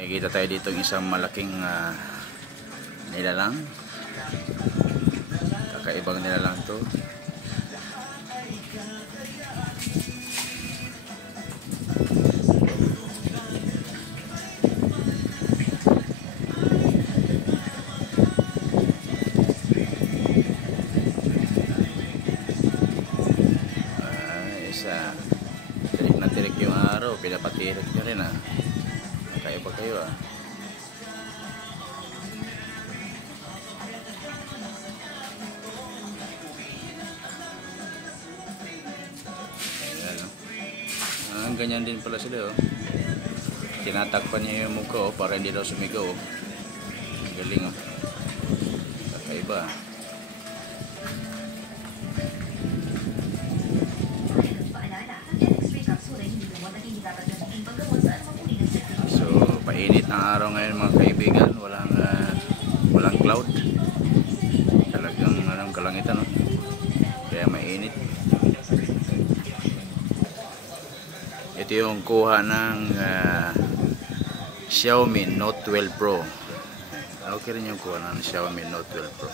Nakikita tayo dito ng isang malaking nilalang. Kakaibang nilalang to. Tirik na tirik yung araw, pinapatirik nyo rin Kakaiba kayo Ayan, ganyan din pala sila Tinatakpan niya yung mukha para hindi daw sumigaw Galing Kakaiba Mainit ang araw ngayon mga kaibigan, walang cloud. Talagang kalangitan Kaya mainit. Ito yung kuha ng Xiaomi Note 12 Pro. Okay rin yung kuha ng Xiaomi Note 12 Pro.